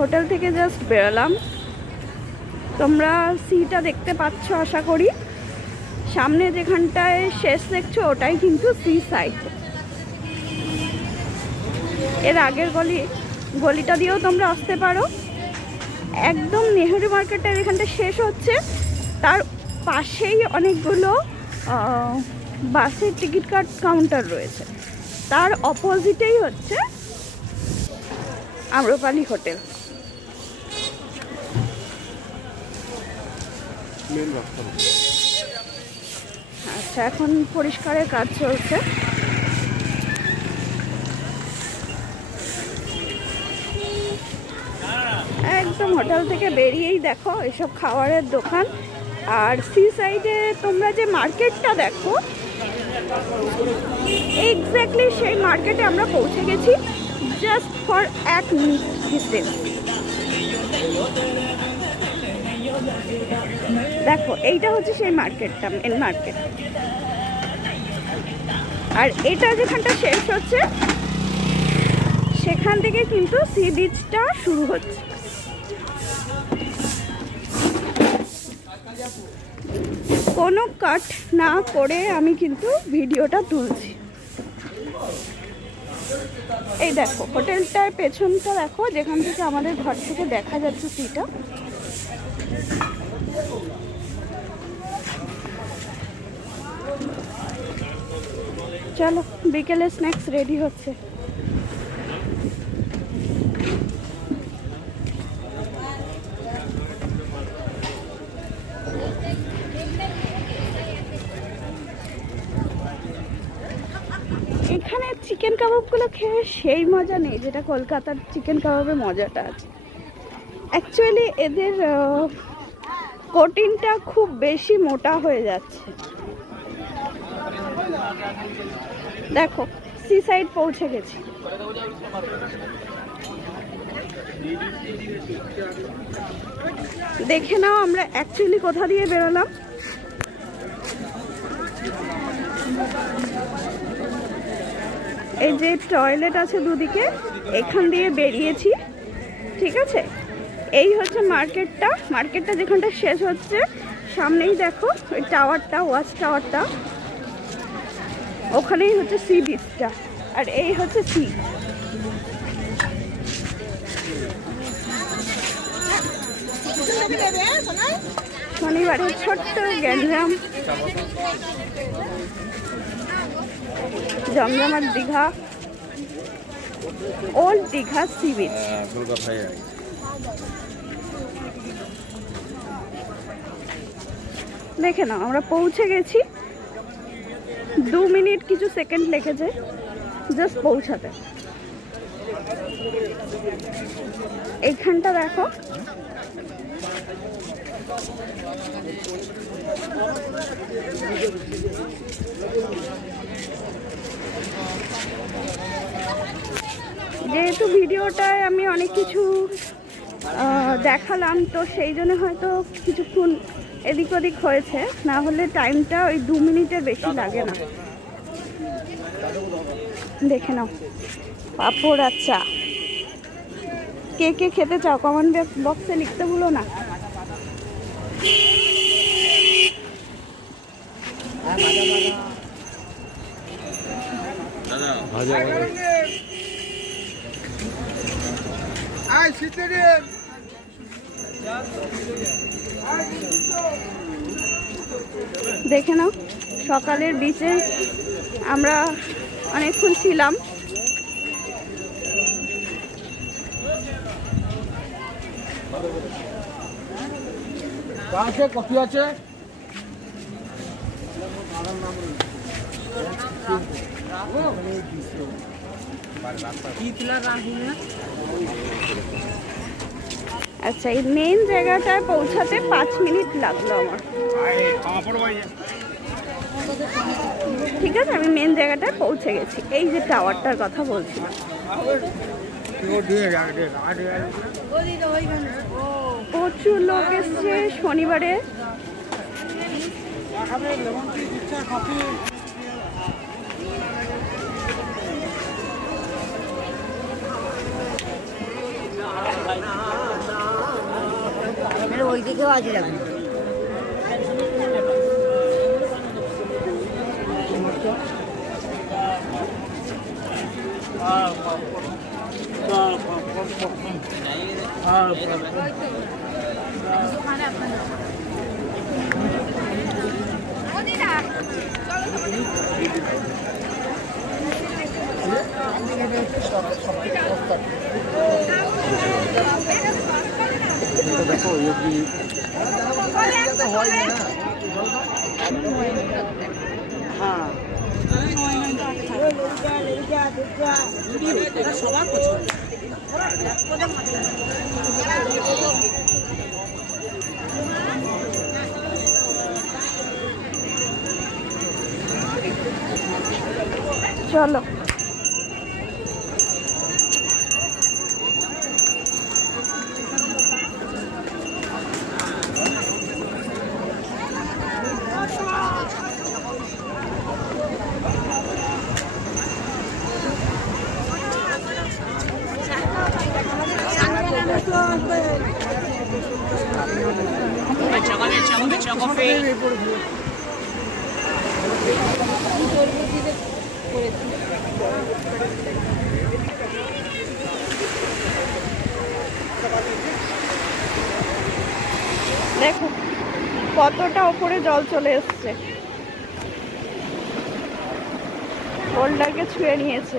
Hotel থেকে just বেরোলাম। তোমরা সিটা দেখতে পাচ্ছ আশা করি। সামনে যেখানটায় শেষ দেখছো ওটাই কিন্তু সি সাইড। এর আগের গলিটা দিয়েও তোমরা আসতে পারো। একদম নেহেরু মার্কেটের এখানটা শেষ হচ্ছে, তার পাশেই অনেকগুলো বাসের টিকিট কাউন্টার রয়েছে। তার অপোজিটেই হচ্ছে আম্রপালি হোটেল। আচ্ছা, এখন পরিষ্কারের কাজ চলছে। একদম হোটেল থেকে বেরিয়েই দেখো এসব খাবারের দোকান। আর সি সাইডে তোমরা যে মার্কেটটা দেখো, এক্স্যাক্টলি সেই মার্কেটে আমরা পৌঁছে গেছি জাস্ট ফর 1 মিনিট ডিস্টেন্স। দেখো এইটা হচ্ছে সেই মার্কেটটা, মেন মার্কেট। আর এটা যেখানটা শেষ হচ্ছে সেখান থেকে কিন্তু সি বিচটা শুরু হচ্ছে। কোনো কাট না করে আমি কিন্তু ভিডিওটা তুলছি। এই দেখো হোটেলটার পেছনটা দেখো, যেখান থেকে আমাদের ঘর থেকে দেখা যাচ্ছে সিটা। চলো, বিকেলে স্ন্যাক্স রেডি হচ্ছে। এখানে চিকেন কাবাবগুলো খেয়ে সেই মজা নেই যেটা কলকাতার চিকেন কাবাবের মজাটা আছে। অ্যাকচুয়ালি এদের কোটিংটা খুব বেশি মোটা হয়ে যাচ্ছে। দেখো সি সাইড পৌঁছে গেছি। দেখে নাও আমরা অ্যাকচুয়ালি কোথা দিয়ে বেরোলাম। এই যে টয়লেট আছে দুদিকে, এখান দিয়ে বেরিয়েছি। ঠিক আছে, এই হচ্ছে মার্কেটটা যেখানটা শেষ হচ্ছে সামনেই দেখো ওই টাওয়ারটা, ওয়াচ টাওয়ারটা, ওখানেই হচ্ছে সি বিচটা। আর এই হচ্ছে সি। শনিবারে ছোট্ট গ্যাঞ্জাম, জমজমাট Digha, old Digha sea beach. দেখে নাও আমরা পৌঁছে গেছি। 2 মিনিট কিছু সেকেন্ড লেগেছে জাস্ট পৌঁছাতে। এইখানটা দেখো, যেহেতু ভিডিওটায় আমি অনেক কিছু দেখালাম, তো সেই জন্য হয়তো কিছুক্ষণ এদিক ওদিক হয়েছে, না হলে টাইমটা ওই 2 মিনিটের বেশি লাগে না। দেখে নাও পাঁপড় আর চা। কে কে খেতে চাও কমেন্ট বক্সে লিখতে ভুলো না। দেখে নাও সকালের বিচে আমরা অনেকক্ষণ ছিলাম। কফি আছে, আচ্ছা, এই মেন জায়গাটায় পৌঁছাতে 5 মিনিট লাগলো আমার। ঠিক আছে, আমি মেন জায়গাটায় পৌঁছে গেছি। এই যে টাওয়ারটার কথা বলছিলাম। প্রচুর লোক এসছে শনিবারে। ওই দিকেও আছে দেখুন। দেখো হ্যাঁ সবার পছন্দ। চলো দেখো কতটা উপরে জল চলে এসছে, হোল্ডারকে ছুঁয়ে নিয়েছে।